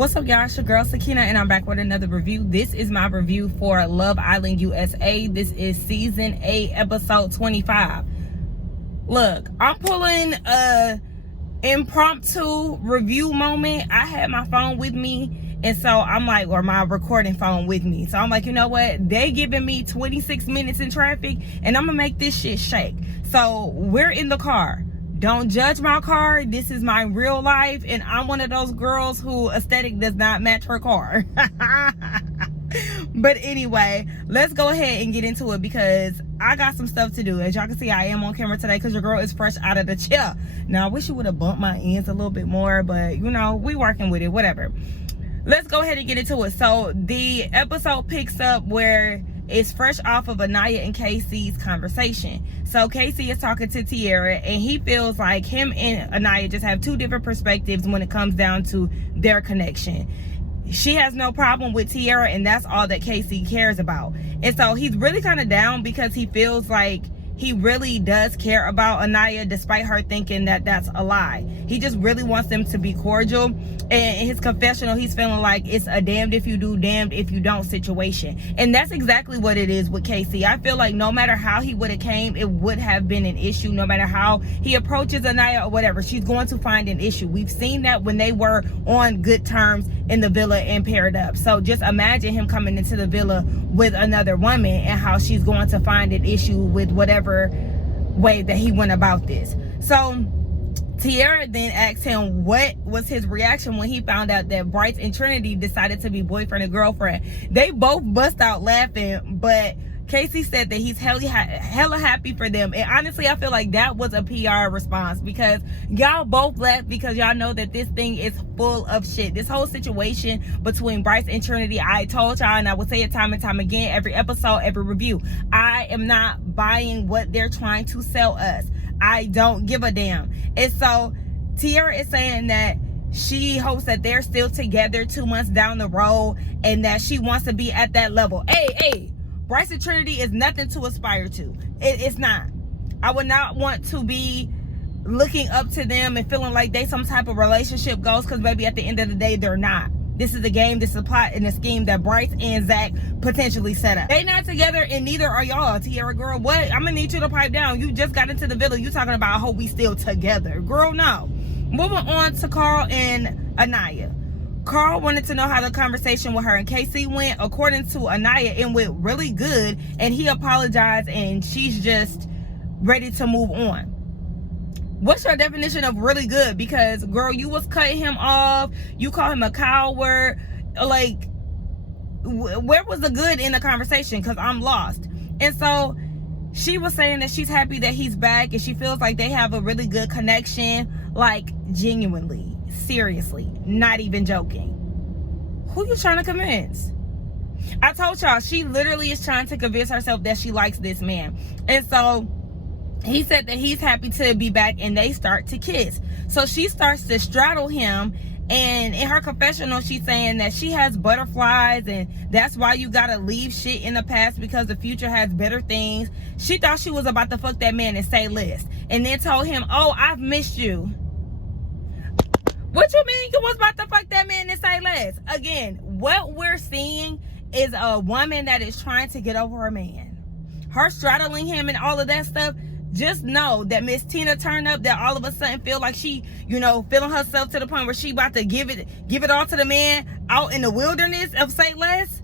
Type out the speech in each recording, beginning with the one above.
What's up, y'all? It's your girl Sakina, and I'm back with another review. This is my review for Love Island USA. This is season 8, episode 25. Look, I'm pulling a impromptu review moment. I had my phone with me, and so I'm like, or my recording phone with me. So I'm like, you know what? They giving me 26 minutes in traffic, and I'm gonna make this shit shake. So we're in the car. Don't judge my car. This is my real life, and I'm one of those girls who aesthetic does not match her car. But anyway, let's go ahead and get into it because I got some stuff to do. As y'all can see, I am on camera today because your girl is fresh out of the chair. Now, I wish you would have bumped my ends a little bit more, but you know, we working with it, whatever. Let's go ahead and get into it. So the episode picks up where it's fresh off of Anaya and Casey's conversation. So Casey is talking to Tierra, and he feels like him and Anaya just have two different perspectives when it comes down to their connection. She has no problem with Tierra, and that's all that Casey cares about. And so he's really kind of down because he feels like he really does care about Anaya, despite her thinking that that's a lie. He just really wants them to be cordial. And in his confessional, he's feeling like it's a damned if you do, damned if you don't situation. And that's exactly what it is with Casey. I feel like no matter how he would have came, it would have been an issue. No matter how he approaches Anaya or whatever, she's going to find an issue. We've seen that when they were on good terms in the villa and paired up. So just imagine him coming into the villa with another woman and how she's going to find an issue with whatever way that he went about this. So Tierra then asked him what was his reaction when he found out that Bryce and Trinity decided to be boyfriend and girlfriend. They both bust out laughing, but Casey said that he's hella happy for them. And honestly, I feel like that was a PR response because y'all both laughed because y'all know that this thing is full of shit. This whole situation between Bryce and Trinity, I told y'all, and I will say it time and time again, every episode, every review, I am not buying what they're trying to sell us. I don't give a damn. And so Tierra is saying that she hopes that they're still together 2 months down the road and that she wants to be at that level. Hey, Bryce and Trinity is nothing to aspire to. It's not. I would not want to be looking up to them and feeling like they some type of relationship goals, because baby, at the end of the day, they're not. This is a game, this is a plot and a scheme that Bryce and Zach potentially set up. They not together, and neither are y'all. Tierra, girl, what? I'm gonna need you to pipe down. You just got into the villa. You talking about, I hope we still together. Girl, no. Moving on to Carl and Anaya. Carl wanted to know how the conversation with her and Casey went. According to Anaya, it went really good, and he apologized, and she's just ready to move on. What's your definition of really good? Because, girl, you was cutting him off. You call him a coward. Like, where was the good in the conversation? Because I'm lost. And so she was saying that she's happy that he's back, and she feels like they have a really good connection. Like, genuinely, seriously, not even joking. Who you trying to convince? I told y'all, she literally is trying to convince herself that she likes this man. And so he said that he's happy to be back, and they start to kiss. So she starts to straddle him, and in her confessional, she's saying that she has butterflies, and that's why you gotta leave shit in the past because the future has better things. She thought she was about to fuck that man and say less, and then told him, oh, I've missed you. What you mean you was about to fuck that man and say less? Again, what we're seeing is a woman that is trying to get over a man. Her straddling him and all of that stuff. Just know that Miss Tina turned up, that all of a sudden feel like she, you know, feeling herself to the point where she about to give it all to the man out in the wilderness of say less.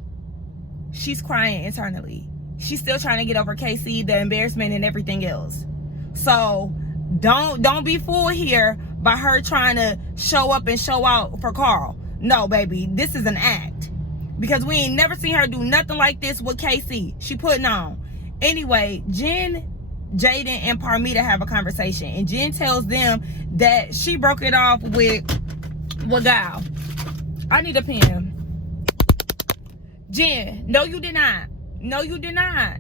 She's crying internally. She's still trying to get over Casey, the embarrassment and everything else. So don't be fooled here by her trying to show up and show out for Carl. No, baby, this is an act. Because we ain't never seen her do nothing like this with Casey. She putting on. Anyway, Jen, Jaden, and Parmita have a conversation, and Jen tells them that she broke it off with Gal. I need a pen. Jen, no you did not. No you did not.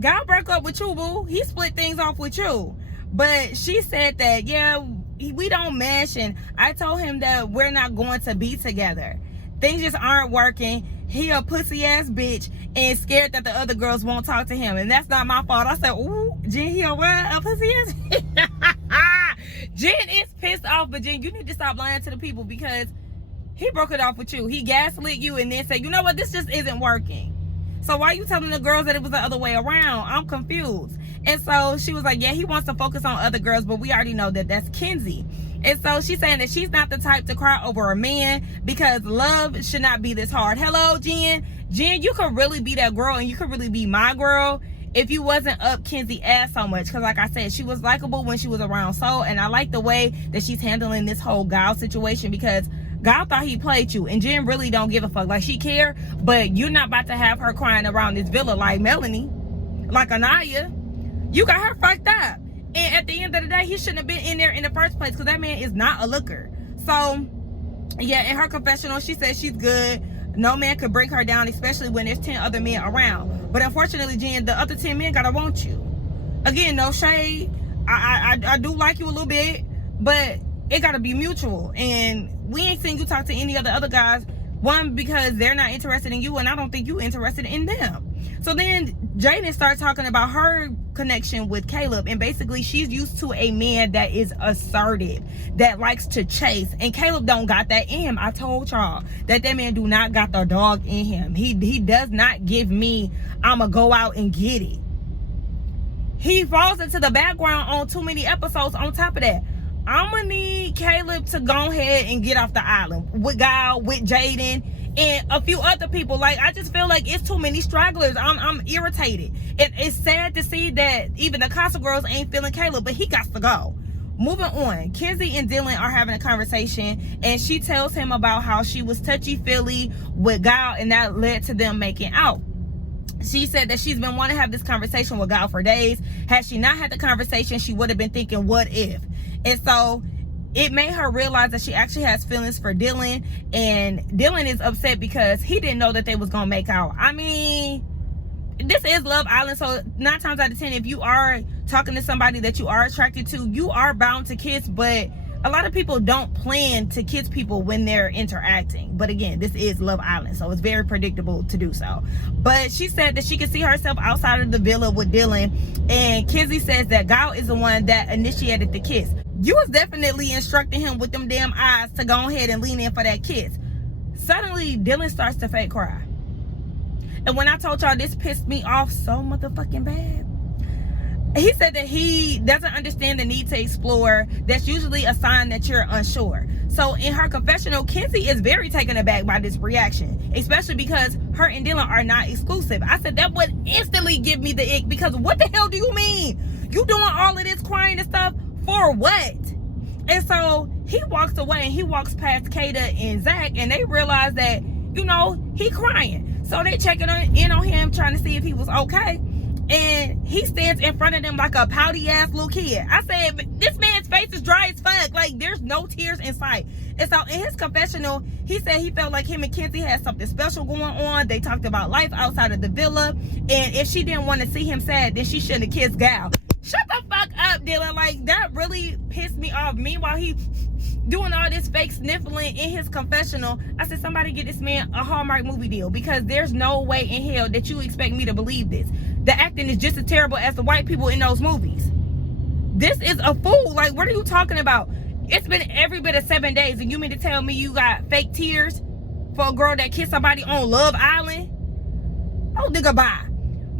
Gal broke up with you, boo. He split things off with you. But she said that, yeah, we don't mesh, and I told him that we're not going to be together. Things just aren't working. He a pussy ass bitch and scared that the other girls won't talk to him, and that's not my fault. I said, ooh, Jen, he a what? A pussy ass Jen is pissed off, but Jen, you need to stop lying to the people, because He broke it off with you. He gaslit you and then said, you know what, this just isn't working. So why are you telling the girls that it was the other way around? I'm confused. And so she was like, yeah, he wants to focus on other girls, but we already know that that's Kenzie. And so she's saying that she's not the type to cry over a man because love should not be this hard. Hello, Jen. Jen, you could really be that girl and you could really be my girl if you wasn't up Kenzie ass so much. Because like I said, she was likable when she was around Soul. And I like the way that she's handling this whole Gal situation because Gal thought he played you. And Jen really don't give a fuck. Like, she care, but you're not about to have her crying around this villa like Melanie, like Anaya. You got her fucked up. And at the end of the day, he shouldn't have been in there in the first place because that man is not a looker. So, yeah, in her confessional, she says she's good. No man could bring her down, especially when there's 10 other men around. But unfortunately, Jen, the other 10 men gotta want you. Again, no shade. I do like you a little bit, but it gotta be mutual. And we ain't seen you talk to any of the other guys. One, because they're not interested in you, and I don't think you're interested in them. So then Jaden starts talking about her connection with Caleb, and basically she's used to a man that is assertive, that likes to chase, and Caleb don't got that in him. I told y'all that man do not got the dog in him. He does not give me, I'ma go out and get it. He falls into the background on too many episodes. On top of that, I'm gonna need Caleb to go ahead and get off the island with Gal, with Jaden, and a few other people. Like, I just feel like it's too many stragglers. I'm irritated. It's sad to see that even the Casa girls ain't feeling Caleb, but he got to go. Moving on, Kenzie and Dylan are having a conversation, and she tells him about how she was touchy-feely with Gal, and that led to them making out. She said that she's been wanting to have this conversation with Gal for days. Had she not had the conversation, she would have been thinking, what if? And so it made her realize that she actually has feelings for Dylan, and Dylan is upset because he didn't know that they was gonna make out. I mean, this is Love Island, so 9 times out of 10, if you are talking to somebody that you are attracted to, you are bound to kiss. But a lot of people don't plan to kiss people when they're interacting. But again, this is Love Island, so it's very predictable to do so. But she said that she could see herself outside of the villa with Dylan, and Kenzie says that Gal is the one that initiated the kiss. You was definitely instructing him with them damn eyes to go ahead and lean in for that kiss. Suddenly, Dylan starts to fake cry. And when I told y'all this pissed me off so motherfucking bad, he said that he doesn't understand the need to explore. That's usually a sign that you're unsure. So in her confessional, Kenzie is very taken aback by this reaction, especially because her and Dylan are not exclusive. I said that would instantly give me the ick, because what the hell do you mean? You doing all of this crying and stuff for what? And so he walks away, and he walks past Kada and Zach, and they realize that, you know, he crying. So they checking in on him, trying to see if he was okay. And he stands in front of them like a pouty ass little kid. I said, this man's face is dry as fuck. Like, there's no tears in sight. And so in his confessional, he said he felt like him and Kenzie had something special going on. They talked about life outside of the villa. And if she didn't want to see him sad, then she shouldn't have kissed Gal. Shut the fuck up, Dylan. Like, that really pissed me off. Meanwhile, he doing all this fake sniffling in his confessional. I said, somebody get this man a Hallmark movie deal, because there's no way in hell that you expect me to believe this. The acting is just as terrible as the white people in those movies. This is a fool. Like, what are you talking about? It's been every bit of 7 days, and you mean to tell me you got fake tears for a girl that kissed somebody on Love Island? Oh, nigga, bye.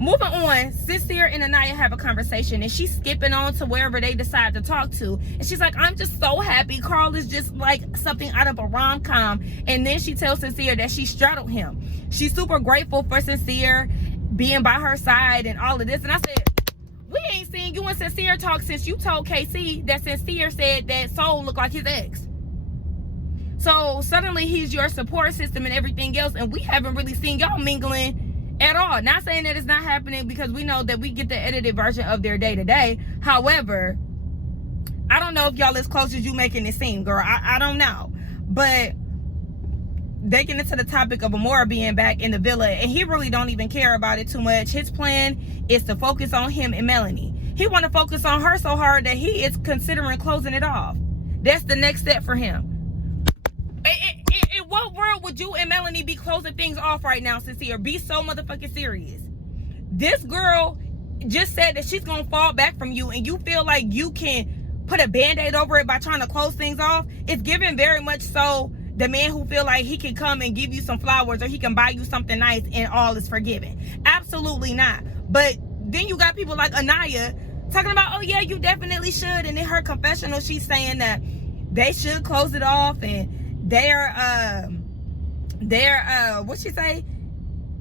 Moving on, Sincere and Anaya have a conversation, and she's skipping on to wherever they decide to talk to. And she's like, I'm just so happy. Carl is just like something out of a rom-com. And then she tells Sincere that she straddled him. She's super grateful for Sincere being by her side and all of this. And I said, we ain't seen you and Sincere talk since you told KC that Sincere said that Soul looked like his ex. So suddenly he's your support system and everything else, and we haven't really seen y'all mingling at all. Not saying that it's not happening, because we know that we get the edited version of their day-to-day. However, I don't know if y'all as close as you making it seem, girl. I don't know. But they get into the topic of Amora being back in the villa, and he really don't even care about it too much. His plan is to focus on him and Melanie. He want to focus on her so hard that he is considering closing it off. That's the next step for him. In what world would you and Melanie be closing things off right now, Sincere? Be so motherfucking serious. This girl just said that she's gonna fall back from you, and you feel like you can put a band-aid over it by trying to close things off. It's given very much so The man who feel like he can come and give you some flowers or he can buy you something nice and all is forgiven. Absolutely not. But then you got people like Anaya talking about, oh yeah, you definitely should. And in her confessional, she's saying that they should close it off, and they're what she say?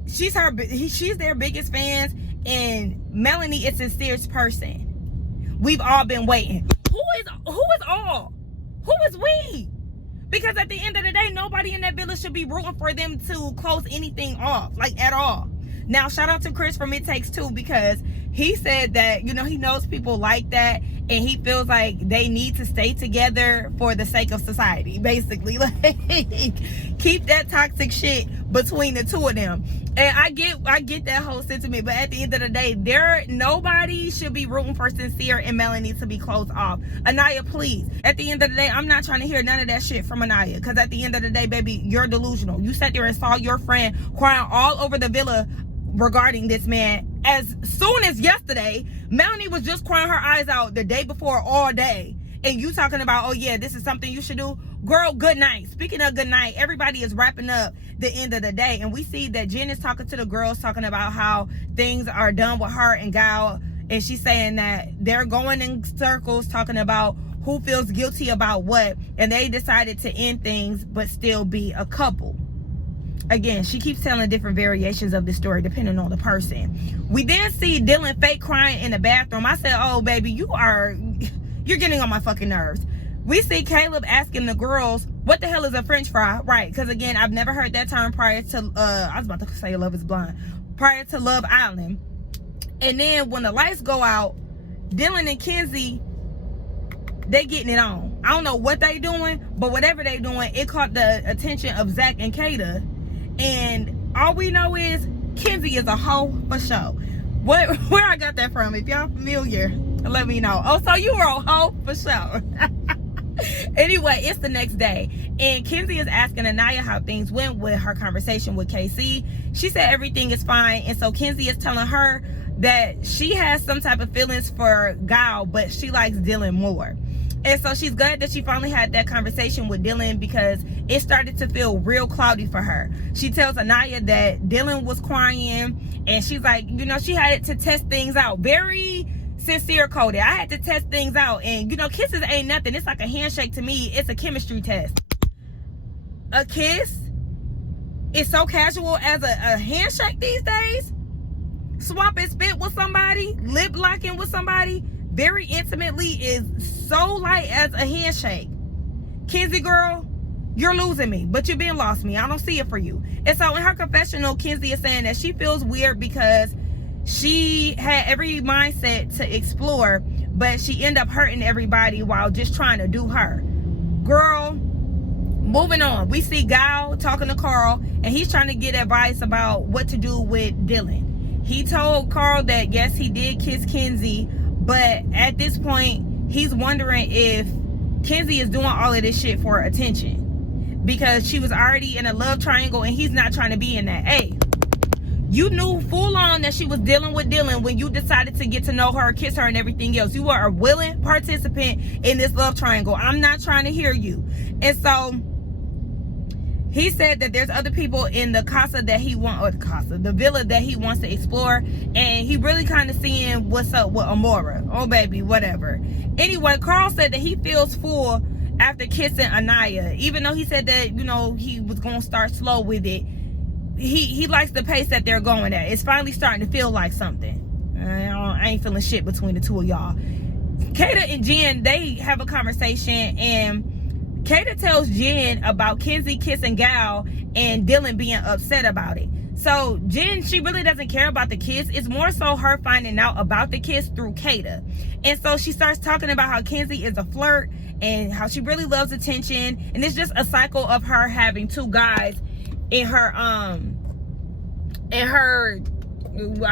She's their biggest fans, and Melanie is a serious person. We've all been waiting. Who is all? Who is we? Because at the end of the day, nobody in that village should be rooting for them to close anything off, like at all. Now, shout out to Chris from It Takes Two, because he said that, you know, he knows people like that, and he feels like they need to stay together for the sake of society, basically. Like, keep that toxic shit between the two of them. And I get that whole sentiment, but at the end of the day, nobody should be rooting for Sincere and Melanie to be closed off. Anaya, please. At the end of the day, I'm not trying to hear none of that shit from Anaya, because at the end of the day, baby, you're delusional. You sat there and saw your friend crying all over the villa regarding this man. As soon as yesterday, Melanie was just crying her eyes out the day before all day, and you talking about, oh yeah, this is something you should do. Girl, good night. Speaking of good night, everybody is wrapping up the end of the day, and we see that Jen is talking to the girls, talking about how things are done with her and Gal, and she's saying that they're going in circles talking about who feels guilty about what, and they decided to end things but still be a couple. Again, she keeps telling different variations of the story depending on the person. We then see Dylan fake crying in the bathroom. I said, oh baby, you're getting on my fucking nerves. We see Caleb asking the girls, what the hell is a French fry? Right, because again, I've never heard that term prior to, I was about to say Love is Blind, prior to Love Island. And then when the lights go out, Dylan and Kenzie, they getting it on. I don't know what they doing, but whatever they doing, it caught the attention of Zach and Kata. And all we know is Kenzie is a hoe for sure. Where I got that from? If y'all familiar, let me know. Oh, so you were a hoe for sure. Anyway, it's the next day, and Kenzie is asking Anaya how things went with her conversation with KC. She said everything is fine, and so Kenzie is telling her that she has some type of feelings for Gal, but she likes Dylan more. And so she's glad that she finally had that conversation with Dylan, because it started to feel real cloudy for her. She tells Anaya that Dylan was crying, and she's like, you know, she had to test things out. Very sincere coded. I had to test things out, and you know, kisses ain't nothing. It's like a handshake to me. It's a chemistry test. A kiss is so casual as a handshake these days. Swap and spit with somebody, lip locking with somebody very intimately is so light as a handshake. Kenzie girl, you're losing me, but you've been lost me. I don't see it for you. And so in her confessional, Kenzie is saying that she feels weird because she had every mindset to explore, but she ended up hurting everybody while just trying to do her. Girl, moving on. We see Gal talking to Carl, and he's trying to get advice about what to do with Dylan. He told Carl that yes, he did kiss Kenzie, but at this point, he's wondering if Kenzie is doing all of this shit for attention, because she was already in a love triangle and he's not trying to be in that. Hey, you knew full on that she was dealing with Dylan when you decided to get to know her, kiss her, and everything else. You were a willing participant in this love triangle. I'm not trying to hear you. And so he said that there's other people in the casa that he the villa that he wants to explore, and he really kind of seeing what's up with Amora. Oh baby, whatever. Anyway, Carl said that he feels full after kissing Anaya, even though he said that, you know, he was gonna start slow with it. He likes the pace that they're going at. It's finally starting to feel like something. I ain't feeling shit between the two of y'all. Kata and Jen, they have a conversation, and Kata tells Jen about Kenzie kissing Gal and Dylan being upset about it. So Jen, she really doesn't care about the kiss. It's more so her finding out about the kiss through Kata. And so she starts talking about how Kenzie is a flirt and how she really loves attention. And it's just a cycle of her having two guys in her, I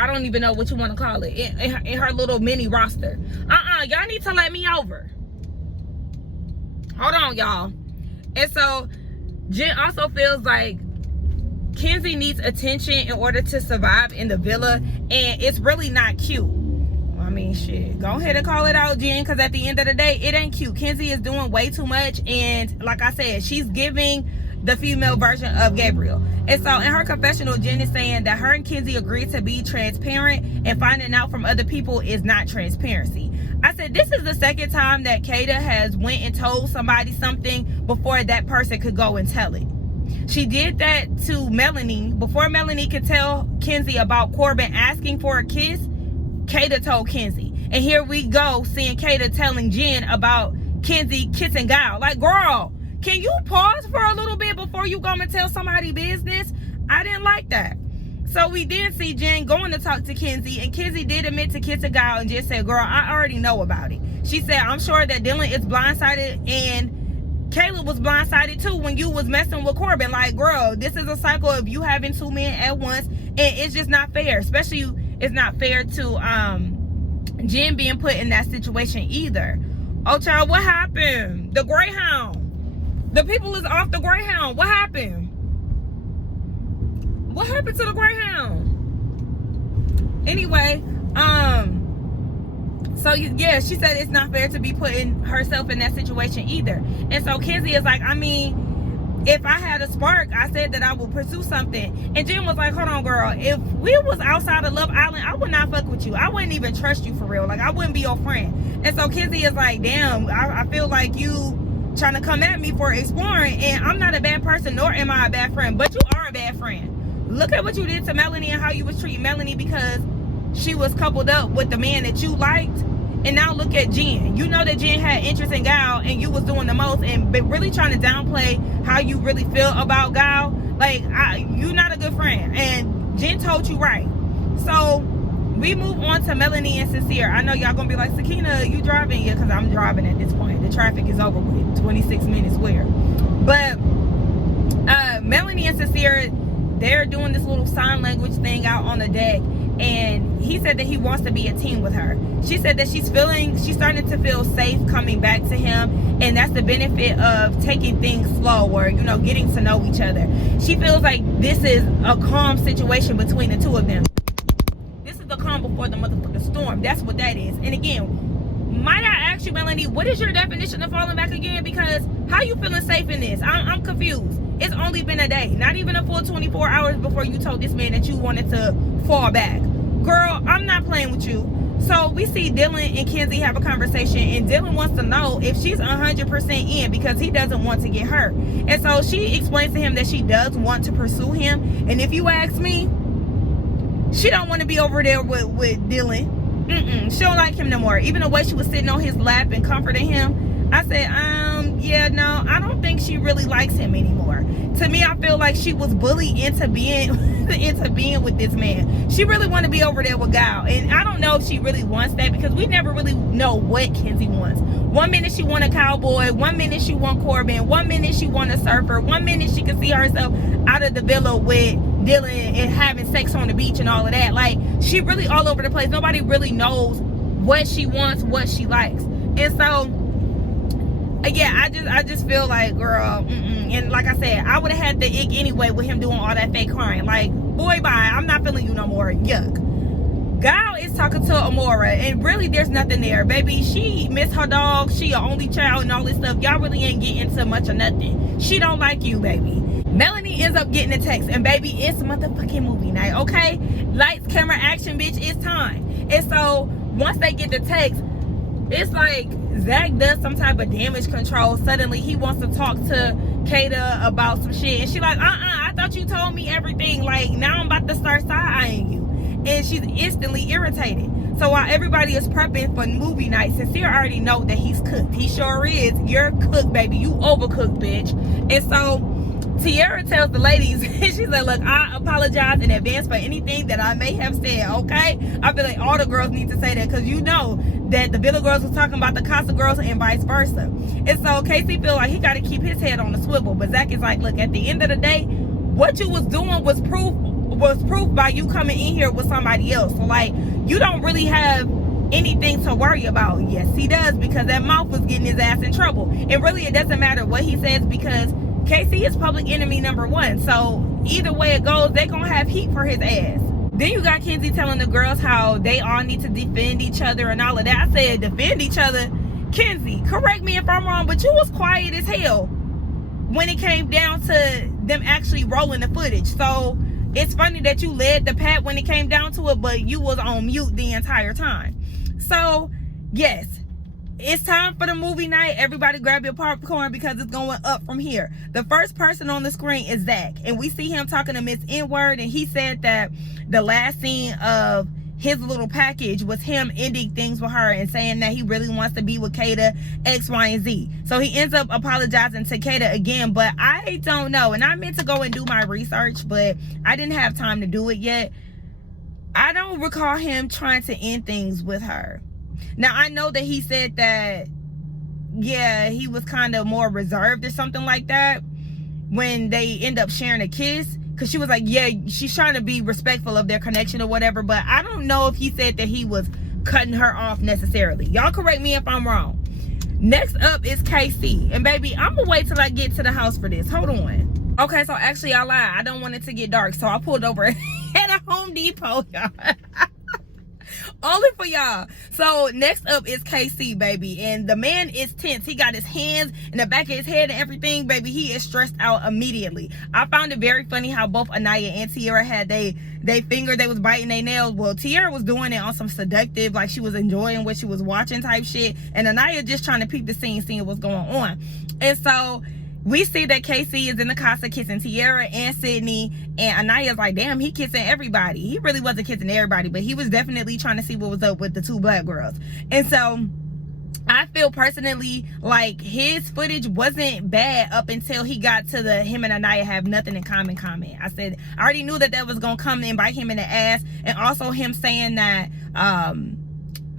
don't even know what you want to call it, in her little mini roster. Y'all need to let me over. Hold on, y'all. And so Jen also feels like Kenzie needs attention in order to survive in the villa, and it's really not cute. I mean, shit, go ahead and call it out, Jen, because at the end of the day, it ain't cute. Kenzie is doing way too much, and like I said, she's giving the female version of Gabriel. And so in her confessional, Jen is saying that her and Kenzie agreed to be transparent, and finding out from other people is not transparency. I said, this is the second time that Kata has went and told somebody something before that person could go and tell it. She did that to Melanie. Before Melanie could tell Kenzie about Corbin asking for a kiss, Kata told Kenzie. And here we go, seeing Kata telling Jen about Kenzie kissing Guile. Like, girl, can you pause for a little bit before you go and tell somebody business? I didn't like that. So we did see Jen going to talk to Kenzie, and Kenzie did admit to kissing Guile and just said, girl, I already know about it. She said, I'm sure that Dylan is blindsided, and Caleb was blindsided too when you was messing with Corbin. Like, girl, this is a cycle of you having two men at once, and it's just not fair. Especially, it's not fair to Jen being put in that situation either. Oh, child, what happened? The Greyhound. The people is off the Greyhound. What happened? What happened to the Greyhound? Anyway, so yeah, she said it's not fair to be putting herself in that situation either. And so Kenzie is like, I mean, if I had a spark, I said that I would pursue something. And Jen was like, hold on, girl. If we was outside of Love Island, I would not fuck with you. I wouldn't even trust you for real. Like, I wouldn't be your friend. And so Kenzie is like, damn, I feel like you trying to come at me for exploring. And I'm not a bad person, nor am I a bad friend. But you are a bad friend. Look at what you did to Melanie and how you was treating Melanie because she was coupled up with the man that you liked. And now look at Jen. You know that Jen had interest in Guile, and you was doing the most and been really trying to downplay how you really feel about Guile. Like, you're not a good friend. And Jen told you right. So we move on to Melanie and Sincere. I know y'all gonna be like, Sakina, you driving? Yeah, because I'm driving at this point. The traffic is over with. 26 minutes where. But Melanie and Sincere, they're doing this little sign language thing out on the deck. And he said that he wants to be a team with her. She said that she's starting to feel safe coming back to him, and that's the benefit of taking things slow, or, you know, getting to know each other. She feels like this is a calm situation between the two of them. This is the calm before the motherfucking storm. That's what that is. And again, might I ask you, Melanie, what is your definition of falling back again? Because how you feeling safe in this? I'm confused. It's only been a day, not even a full 24 hours before you told this man that you wanted to fall back. Girl, I'm not playing with you. So we see Dylan and Kenzie have a conversation, and Dylan wants to know if she's 100% in because he doesn't want to get hurt. And so she explains to him that she does want to pursue him. And if you ask me, she don't want to be over there with Dylan. She don't like him no more. Even the way she was sitting on his lap and comforting him, I said, yeah, no, I don't think she really likes him anymore. To me, I feel like she was bullied into being with this man. She really want to be over there with Guile, and I don't know if she really wants that because we never really know what Kenzie wants. 1 minute she want a cowboy, 1 minute she want Corbin, 1 minute she want a surfer, 1 minute she can see herself out of the villa with Dylan and having sex on the beach and all of that. Like, she really all over the place. Nobody really knows what she wants, what she likes. And so yeah, I just feel like, girl, and like I said, I would have had the ick anyway with him doing all that fake crying. Like, boy, bye, I'm not feeling you no more. Yuck. Guile is talking to Amora, and really there's nothing there. Baby, she miss her dog, she her only child and all this stuff. Y'all really ain't getting into much of nothing. She don't like you, baby. Melanie ends up getting a text, and baby, it's motherfucking movie night, okay? Lights, camera, action, bitch, it's time. And so once they get the text, it's like Zach does some type of damage control. Suddenly he wants to talk to Kata about some shit, and she like, I thought you told me everything. Like, now I'm about to start side-eyeing you. And she's instantly irritated. So while everybody is prepping for movie night, Sincere already know that he's cooked. He sure is. You're cooked, baby. You overcooked, bitch. And so Tiara tells the ladies, she said, look, I apologize in advance for anything that I may have said, okay? I feel like all the girls need to say that, because you know that the Villa girls was talking about the Casa girls and vice versa. And so Casey feel like he got to keep his head on the swivel. But Zach is like, look, at the end of the day, what you was doing was proof by you coming in here with somebody else. So, like, you don't really have anything to worry about. Yes, he does, because that mouth was getting his ass in trouble. And really, it doesn't matter what he says, because Casey is public enemy #1. So either way it goes, they're gonna have heat for his ass. Then you got Kenzie telling the girls how they all need to defend each other and all of that. I said, defend each other? Kenzie, correct me if I'm wrong, but you was quiet as hell. when it came down to them actually rolling the footage. So it's funny that you led the pat when it came down to it, but you was on mute the entire time. So yes, it's time for the movie night. Everybody grab your popcorn because it's going up from here. The first person on the screen is Zach, and we see him talking to Miss N-Word, and he said that the last scene of his little package was him ending things with her and saying that he really wants to be with Kata, X, Y, and Z. So he ends up apologizing to Kata again, but I don't know. And I meant to go and do my research, but I didn't have time to do it yet. I don't recall him trying to end things with her. Now, I know that he said that, yeah, he was kind of more reserved or something like that when they end up sharing a kiss. Because she was like, yeah, she's trying to be respectful of their connection or whatever. But I don't know if he said that he was cutting her off necessarily. Y'all correct me if I'm wrong. Next up is KC. And baby, I'm going to wait till I get to the house for this. Hold on. Okay, so actually I lied. I don't want it to get dark. So I pulled over at a Home Depot, y'all. Only for y'all. So next up is KC, baby, and the man is tense. He got his hands in the back of his head and everything, baby. He is stressed out immediately. I found it very funny how both Anaya and Tiara had they finger, they was biting their nails. Well, Tiara was doing it on some seductive, like she was enjoying what she was watching type shit, and Anaya just trying to peep the scene, seeing what's going on. And so we see that KC is in the casa kissing Tiara and Sydney, and Anaya's like, damn, he kissing everybody. He really wasn't kissing everybody, but he was definitely trying to see what was up with the two black girls. And so I feel personally like his footage wasn't bad up until he got to the him and Anaya have nothing in common comment. I said, I already knew that was going to come and bite him in the ass, and also him saying that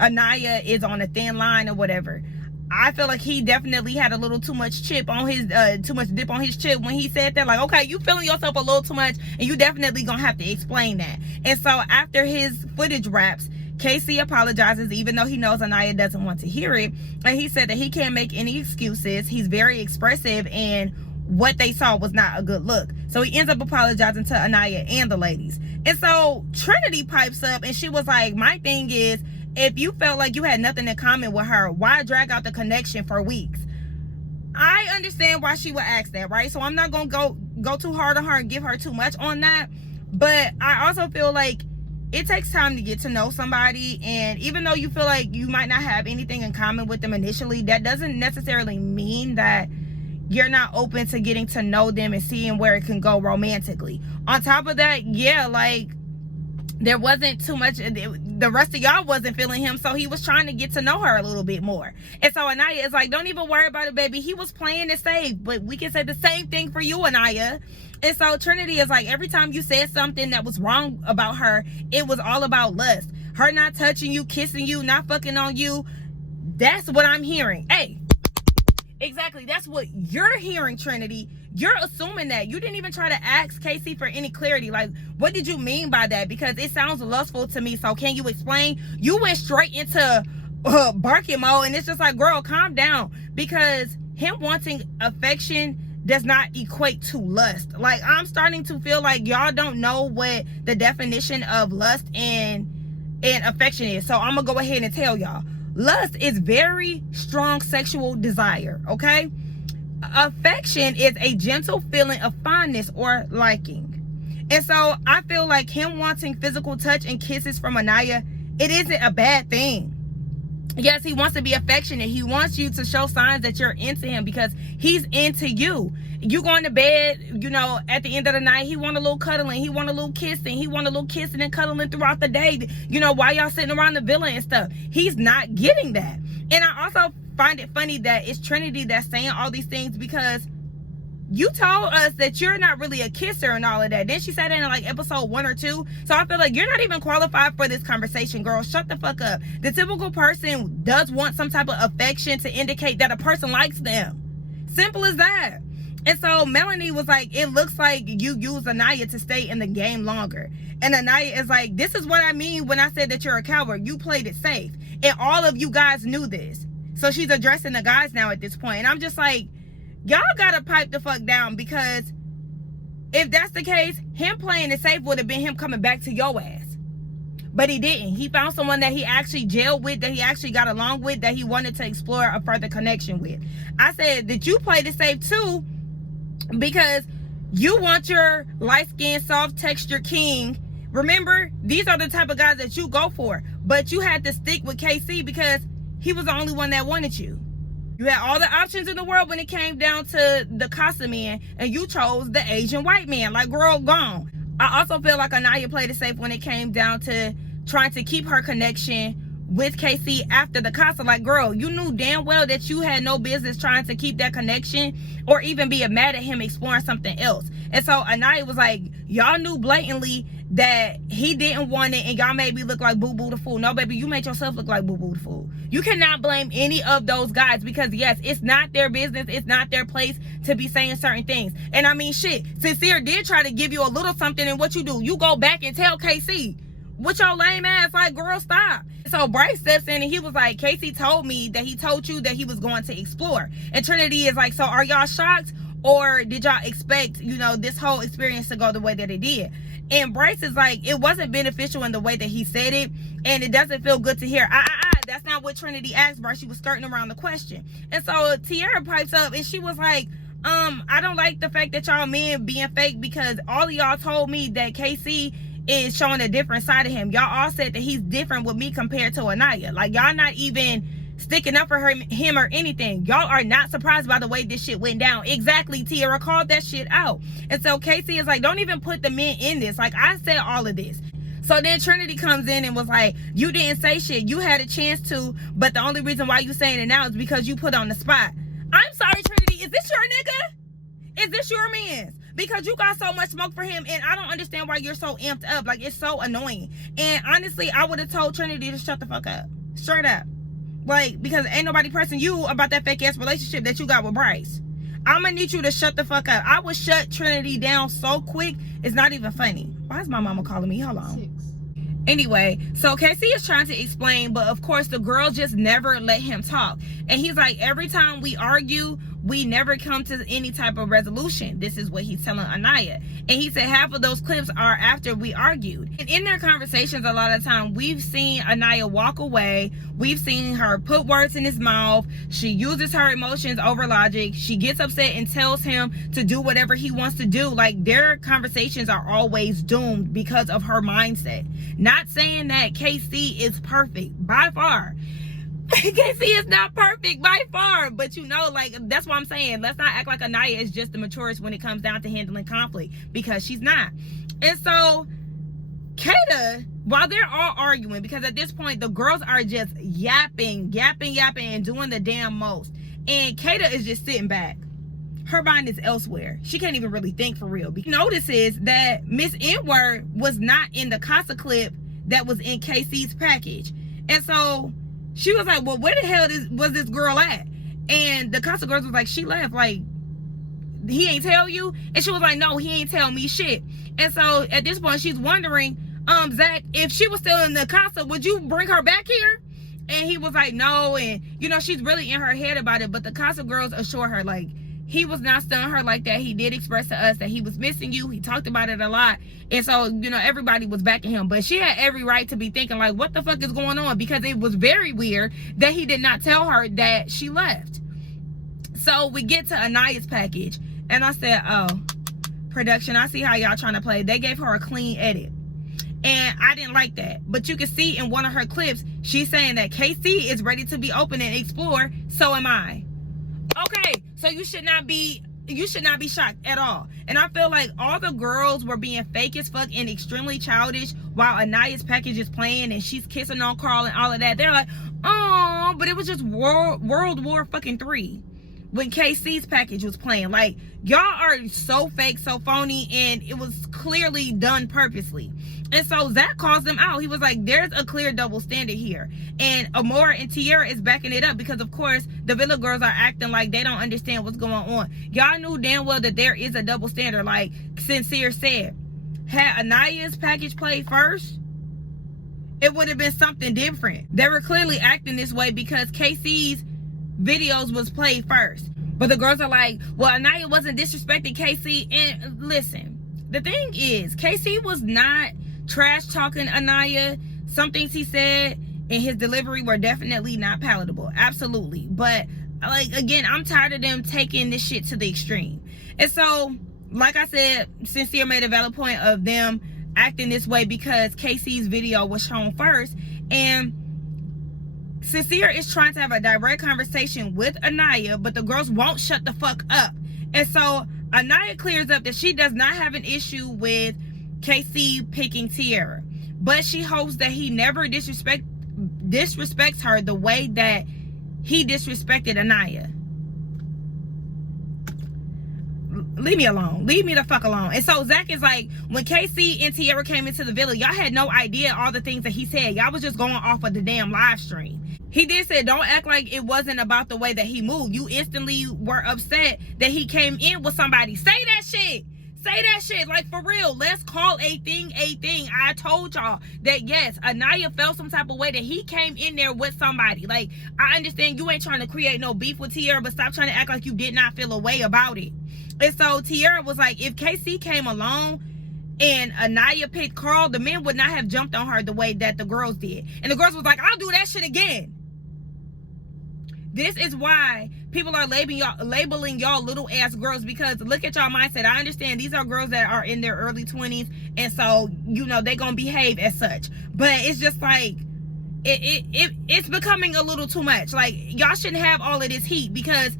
Anaya is on a thin line or whatever. I feel like he definitely had a little too much chip on his too much dip on his chip when he said that. Like, okay, you feeling yourself a little too much, and you definitely gonna have to explain that. And so after his footage wraps, KC apologizes, even though he knows Anaya doesn't want to hear it, and he said that he can't make any excuses. He's very expressive, and what they saw was not a good look. So he ends up apologizing to Anaya and the ladies. And so Trinity pipes up, and she was like, my thing is, if you felt like you had nothing in common with her, why drag out the connection for weeks? I understand why she would ask that, right? So I'm not gonna go too hard on her and give her too much on that. But I also feel like it takes time to get to know somebody, and even though you feel like you might not have anything in common with them initially, that doesn't necessarily mean that you're not open to getting to know them and seeing where it can go romantically. On top of that, yeah, like, there wasn't too much, the rest of y'all wasn't feeling him, so he was trying to get to know her a little bit more. And so Anaya is like, don't even worry about it, baby. He was playing it safe, but we can say the same thing for you, Anaya. And so Trinity is like, every time you said something that was wrong about her, it was all about lust. Her not touching you, kissing you, not fucking on you. That's what I'm hearing. Hey, exactly, that's what you're hearing, Trinity. You're assuming that. You didn't even try to ask KC for any clarity. Like, what did you mean by that? Because it sounds lustful to me. So can you explain? You went straight into barking mode, and it's just like, girl, calm down. Because him wanting affection does not equate to lust. Like, I'm starting to feel like y'all don't know what the definition of lust and affection is. So I'm gonna go ahead and tell y'all. Lust is very strong sexual desire, okay? Affection is a gentle feeling of fondness or liking. And so I feel like him wanting physical touch and kisses from Anaya, it isn't a bad thing. Yes, he wants to be affectionate. He wants you to show signs that you're into him because he's into you. You going to bed, you know, at the end of the night, he want a little cuddling, he want a little kissing, he want a little kissing and cuddling throughout the day, you know, while y'all sitting around the villa and stuff. He's not getting that. And I also find it funny that it's Trinity that's saying all these things, because you told us that you're not really a kisser and all of that. Then she said that in like episode 1 or 2. So I feel like you're not even qualified for this conversation, girl. Shut the fuck up. The typical person does want some type of affection to indicate that a person likes them. Simple as that. And so Melanie was like, it looks like you use Anaya to stay in the game longer. And Anaya is like, this is what I mean when I said that you're a coward. You played it safe. And all of you guys knew this. So she's addressing the guys now at this point. And I'm just like, y'all gotta pipe the fuck down, because if that's the case, him playing it safe would have been him coming back to your ass. But he didn't. He found someone that he actually gelled with, that he actually got along with, that he wanted to explore a further connection with. I said that you played it safe too, because you want your light-skinned, soft-textured king. Remember, these are the type of guys that you go for. But you had to stick with KC because he was the only one that wanted you. You had all the options in the world when it came down to the Casa man, and you chose the Asian white man. Like, girl, gone. I also feel like Anaya played it safe when it came down to trying to keep her connection with KC after the Casa. Like, girl, you knew damn well that you had no business trying to keep that connection or even being mad at him exploring something else. And so Anaya was like, y'all knew blatantly that he didn't want it, and y'all made me look like Boo Boo the Fool. No, baby, you made yourself look like Boo Boo the Fool. You cannot blame any of those guys because, yes, it's not their business. It's not their place to be saying certain things. And I mean, shit, Sincere did try to give you a little something, and what you do? You go back and tell KC. With your lame ass, like, girl, stop. So Bryce steps in and he was like, Casey told me that he told you that he was going to explore. And Trinity is like, so are y'all shocked? Or did y'all expect, you know, this whole experience to go the way that it did? And Bryce is like, it wasn't beneficial in the way that he said it, and it doesn't feel good to hear. That's not what Trinity asked Bryce. She was skirting around the question. And so Tiara pipes up and she was like, I don't like the fact that y'all men being fake, because all of y'all told me that KC is showing a different side of him. Y'all all said that he's different with me compared to Anaya. Like, y'all not even sticking up for him or anything. Y'all are not surprised by the way this shit went down. Exactly, Tiara called that shit out. And so Casey is like, don't even put the men in this. Like, I said all of this. So then Trinity comes in and was like, you didn't say shit. You had a chance to, but the only reason why you saying it now is because you put on the spot. I'm sorry, Trinity. Is this your nigga? Is this your man's? Because you got so much smoke for him, and I don't understand why you're so amped up. Like, it's so annoying. And honestly, I would have told Trinity to shut the fuck up. Straight up. Like, because ain't nobody pressing you about that fake ass relationship that you got with Bryce. I'm gonna need you to shut the fuck up. I would shut Trinity down so quick, it's not even funny. Why is my mama calling me? Hold on. Anyway, so Casey is trying to explain, but of course the girl just never let him talk. And he's like, every time we argue, we never come to any type of resolution. This is what he's telling Anaya. And he said half of those clips are after we argued. And in their conversations, a lot of time, we've seen Anaya walk away. We've seen her put words in his mouth. She uses her emotions over logic. She gets upset and tells him to do whatever he wants to do. Like, their conversations are always doomed because of her mindset. Not saying that KC is perfect, by far. KC is not perfect by far, but you know, like, that's what I'm saying. Let's not act like Anaya is just the maturest when it comes down to handling conflict, because she's not. And so Kata, while they're all arguing, because at this point the girls are just yapping and doing the damn most, and Kata is just sitting back. Her mind is elsewhere. She can't even really think for real. Notices that Miss N-Word was not in the Casa clip that was in KC's package. And so she was like, well, where the hell was this girl at? And the Casa girls was like, she left. Like, he ain't tell you? And she was like, no, he ain't tell me shit. And so at this point, she's wondering, Zach, if she was still in the Casa, would you bring her back here? And he was like, no. And, you know, she's really in her head about it. But the Casa girls assure her, like, he was not stunning her like that. He did express to us that he was missing you. He talked about it a lot. And so, you know, everybody was backing him. But she had every right to be thinking, like, what the fuck is going on? Because it was very weird that he did not tell her that she left. So we get to Anaya's package. And I said, oh, production, I see how y'all trying to play. They gave her a clean edit. And I didn't like that. But you can see in one of her clips, she's saying that KC is ready to be open and explore. So am I. Okay, so you should not be shocked at all. And I feel like all the girls were being fake as fuck and extremely childish while Anaya's package is playing and she's kissing on Carl and all of that. They're like, oh, but it was just World War fucking 3 when KC's package was playing. Like, y'all are so fake, so phony, and it was clearly done purposely. And so Zach calls them out. He was like, there's a clear double standard here. And Amora and Tiara is backing it up because, of course, the Villa girls are acting like they don't understand what's going on. Y'all knew damn well that there is a double standard. Like Sincere said, had Anaya's package played first, it would have been something different. They were clearly acting this way because KC's videos was played first. But the girls are like, well, Anaya wasn't disrespecting KC. And listen, the thing is, KC was not trash talking Anaya. Some things he said in his delivery were definitely not palatable. Absolutely. But like, again, I'm tired of them taking this shit to the extreme. And so, like I said, Sincere made a valid point of them acting this way because Casey's video was shown first, and Sincere is trying to have a direct conversation with Anaya, but the girls won't shut the fuck up. And so Anaya clears up that she does not have an issue with Casey picking Tierra, but she hopes that he never disrespects her the way that he disrespected Anaya. Leave me alone. Leave me the fuck alone. And so Zach is like, when Casey and Tierra came into the villa, y'all had no idea all the things that he said. Y'all was just going off of the damn live stream. He did say, don't act like it wasn't about the way that he moved. You instantly were upset that he came in with somebody. Say that shit. Say that shit. Like, for real. Let's call a thing a thing. I told y'all that, yes, Anaya felt some type of way that he came in there with somebody. Like, I understand you ain't trying to create no beef with Tierra, but stop trying to act like you did not feel a way about it. And so Tierra was like, if KC came along and Anaya picked Carl, the men would not have jumped on her the way that the girls did. And the girls was like, I'll do that shit again. This is why people are labeling y'all little ass girls, because look at y'all mindset. I understand these are girls that are in their early 20s, and so, you know, they gonna behave as such. But it's just like, it's becoming a little too much. Like, y'all shouldn't have all of this heat, because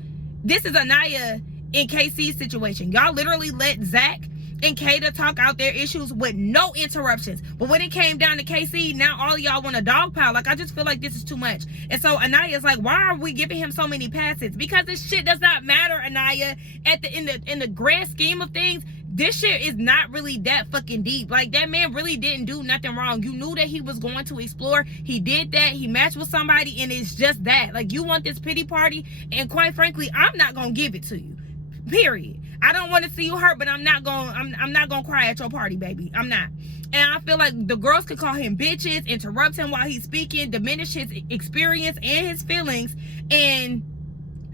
this is Anaya in KC's situation. Y'all literally let Zach and Kata talk out their issues with no interruptions. But when it came down to KC, now all of y'all want a dog pile. Like, I just feel like this is too much. And so Anaya's like, why are we giving him so many passes? Because this shit does not matter, Anaya. In the grand scheme of things, this shit is not really that fucking deep. Like, that man really didn't do nothing wrong. You knew that he was going to explore. He did that. He matched with somebody, and it's just that. Like, you want this pity party, and quite frankly, I'm not gonna give it to you. Period. I don't want to see you hurt, but I'm not gonna cry at your party, baby. I'm not. And I feel like the girls could call him bitches, interrupt him while he's speaking, diminish his experience and his feelings, and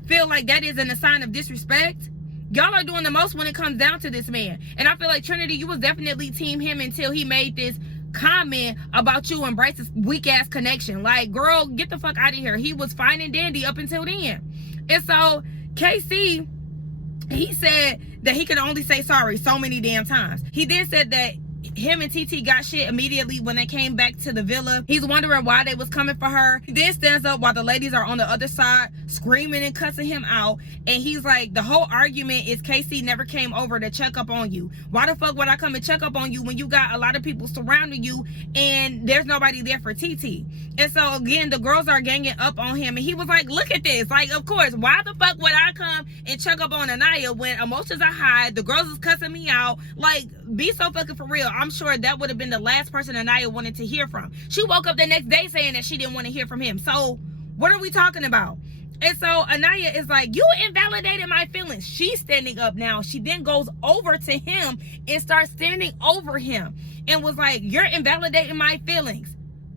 feel like that isn't a sign of disrespect. Y'all are doing the most when it comes down to this man. And I feel like, Trinity, you was definitely team him until he made this comment about you and Bryce's weak ass connection. Like, girl, get the fuck out of here. He was fine and dandy up until then. And so KC, he said that he could only say sorry so many damn times. He then said that him and TT got shit immediately when they came back to the villa. He's wondering why they was coming for her. He then stands up while the ladies are on the other side screaming and cussing him out. And he's like, the whole argument is KC never came over to check up on you. Why the fuck would I come and check up on you when you got a lot of people surrounding you and there's nobody there for TT? And so again, the girls are ganging up on him, and he was like, look at this. Like, of course, why the fuck would I come and check up on Anaya when emotions are high, the girls is cussing me out? Like, be so fucking for real. I'm sure that would have been the last person Anaya wanted to hear from. She woke up the next day saying that she didn't want to hear from him. So what are we talking about? And so Anaya is like, you invalidated my feelings. She's standing up now. She then goes over to him and starts standing over him and was like, you're invalidating my feelings.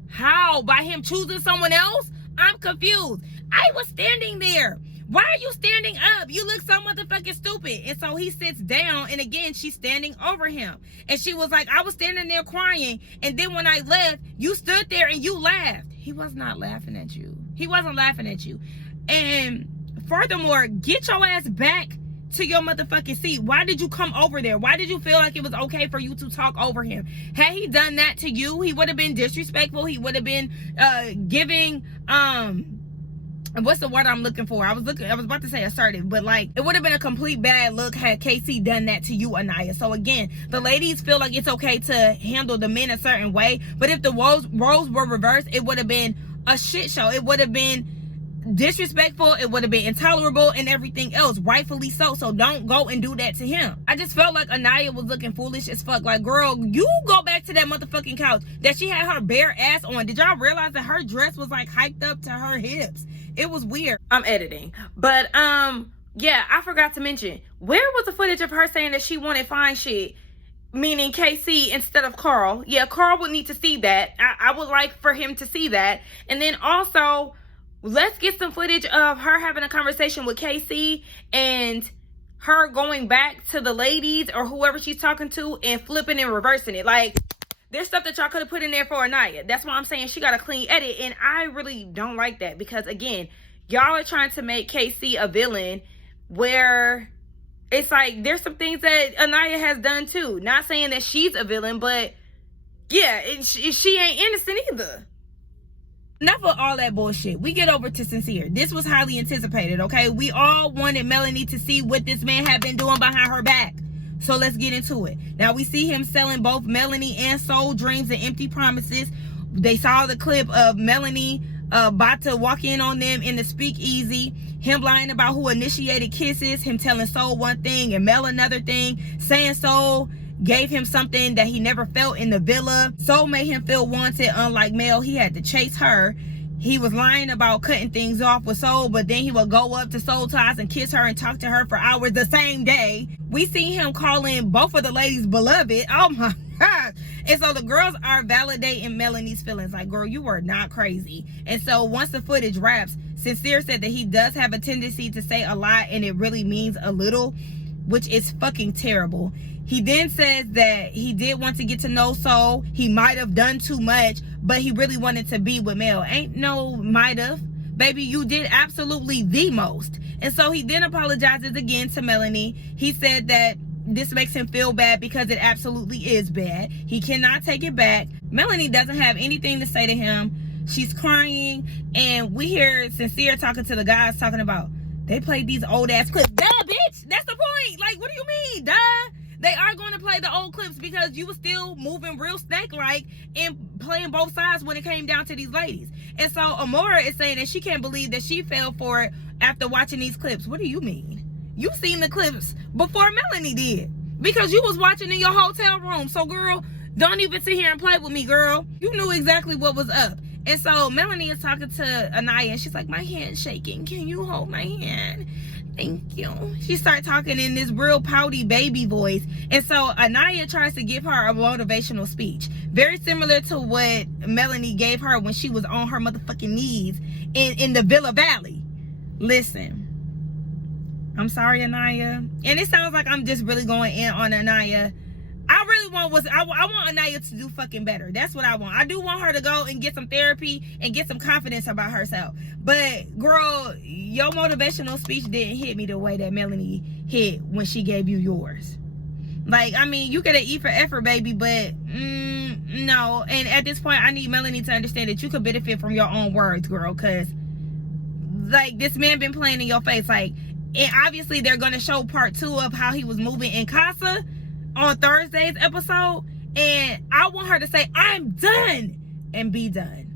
How? By him choosing someone else? I'm confused. I was standing there. Why are you standing up? You look so motherfucking stupid. And so he sits down, and again, she's standing over him. And she was like, I was standing there crying, and then when I left, you stood there and you laughed. He was not laughing at you. He wasn't laughing at you. And furthermore, get your ass back to your motherfucking seat. Why did you come over there? Why did you feel like it was okay for you to talk over him? Had he done that to you, he would have been disrespectful. He would have been giving what's the word I'm looking for? I was about to say assertive, but like, it would have been a complete bad look had KC done that to you, Anaya. So again, the ladies feel like it's okay to handle the men a certain way, but if the roles were reversed, it would have been a shit show. It would have been disrespectful, it would have been intolerable, and everything else, rightfully so. So don't go and do that to him. I just felt like Anaya was looking foolish as fuck. Like, girl, you go back to that motherfucking couch that she had her bare ass on. Did y'all realize that her dress was like hiked up to her hips? It was weird. I'm editing, but yeah, I forgot to mention, where was the footage of her saying that she wanted fine shit, meaning KC instead of Carl? Yeah, Carl would need to see that. I would like for him to see that. And then also, let's get some footage of her having a conversation with KC and her going back to the ladies or whoever she's talking to and flipping and reversing it. Like, there's stuff that y'all could have put in there for Anaya. That's why I'm saying she got a clean edit, and I really don't like that, because again, y'all are trying to make KC a villain where it's like there's some things that Anaya has done too. Not saying that she's a villain, but yeah, she ain't innocent either. Enough of all that bullshit. We get over to Sincere. This was highly anticipated, okay? We all wanted Melanie to see what this man had been doing behind her back. So let's get into it. Now we see him selling both Melanie and Soul dreams and empty promises. They saw the clip of Melanie about to walk in on them in the speakeasy. Him lying about who initiated kisses. Him telling Soul one thing and Mel another thing. Saying Soul gave him something that he never felt in the villa. Soul made him feel wanted. Unlike Mel, he had to chase her. He was lying about cutting things off with Soul, but then he would go up to Soul Ties and kiss her and talk to her for hours the same day. We see him calling both of the ladies beloved. Oh my gosh. And so the girls are validating Melanie's feelings. Like, girl, you are not crazy. And so once the footage wraps, Sincere said that he does have a tendency to say a lot and it really means a little, which is fucking terrible. He then says that he did want to get to know Soul. He might have done too much, but he really wanted to be with Mel. Ain't no might have. Baby, you did absolutely the most. And so he then apologizes again to Melanie. He said that this makes him feel bad because it absolutely is bad. He cannot take it back. Melanie doesn't have anything to say to him. She's crying. And we hear Sincere talking to the guys talking about, they played these old ass clips. Duh, bitch. That's the point. Like, what do you mean? Duh. They are going to play the old clips because you were still moving real snake-like and playing both sides when it came down to these ladies. And so Amora is saying that she can't believe that she fell for it after watching these clips. What do you mean? You seen the clips before Melanie did because you was watching in your hotel room. So, girl, don't even sit here and play with me, girl. You knew exactly what was up. And so Melanie is talking to Anaya and she's like, my hand's shaking. Can you hold my hand? Thank you. She starts talking in this real pouty baby voice. And so Anaya tries to give her a motivational speech. Very similar to what Melanie gave her when she was on her motherfucking knees in the Villa Valley. Listen. I'm sorry, Anaya. And it sounds like I'm just really going in on Anaya. I really want I want Anaya to do fucking better. That's what I want. I do want her to go and get some therapy and get some confidence about herself. But girl, your motivational speech didn't hit me the way that Melanie hit when she gave you yours. Like, I mean, you get an E for effort, baby, but no. And at this point, I need Melanie to understand that you could benefit from your own words, girl, because like this man been playing in your face. Like, and obviously they're gonna show part 2 of how he was moving in Casa on Thursday's episode, and I want her to say, I'm done, and be done.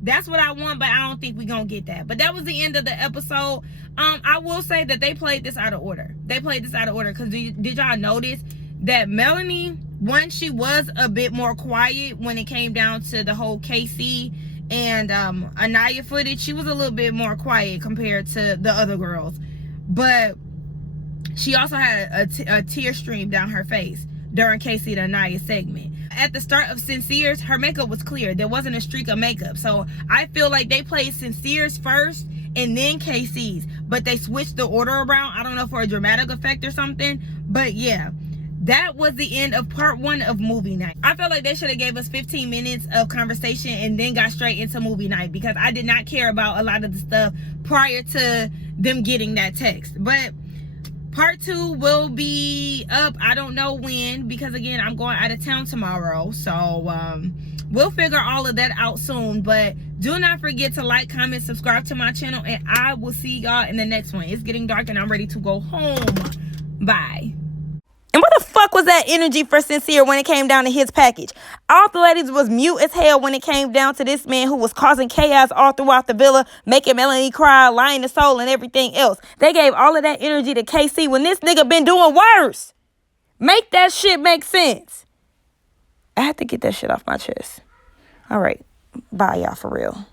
That's what I want, but I don't think we're gonna get that. But that was the end of the episode. I will say that they played this out of order. They played this out of order because did y'all notice that Melanie, one, she was a bit more quiet when it came down to the whole KC and Anaya footage. She was a little bit more quiet compared to the other girls, but she also had a tear stream down her face during Casey and Anaya segment. At the start of Sincere's, her makeup was clear. There wasn't a streak of makeup. So I feel like they played Sincere's first and then Casey's, but they switched the order around. I don't know, for a dramatic effect or something. But yeah, that was the end of part 1 of movie night. I felt like they should have gave us 15 minutes of conversation and then got straight into movie night because I did not care about a lot of the stuff prior to them getting that text. But part 2 will be up, I don't know when, because again, I'm going out of town tomorrow. So we'll figure all of that out soon. But do not forget to like, comment, subscribe to my channel, and I will see y'all in the next one. It's getting dark and I'm ready to go home. Bye. And what the fuck was that energy for Sincere when it came down to his package? All the ladies was mute as hell when it came down to this man who was causing chaos all throughout the villa, making Melanie cry, lying to Soul, and everything else. They gave all of that energy to KC when this nigga been doing worse. Make that shit make sense. I had to get that shit off my chest. All right. Bye, y'all, for real.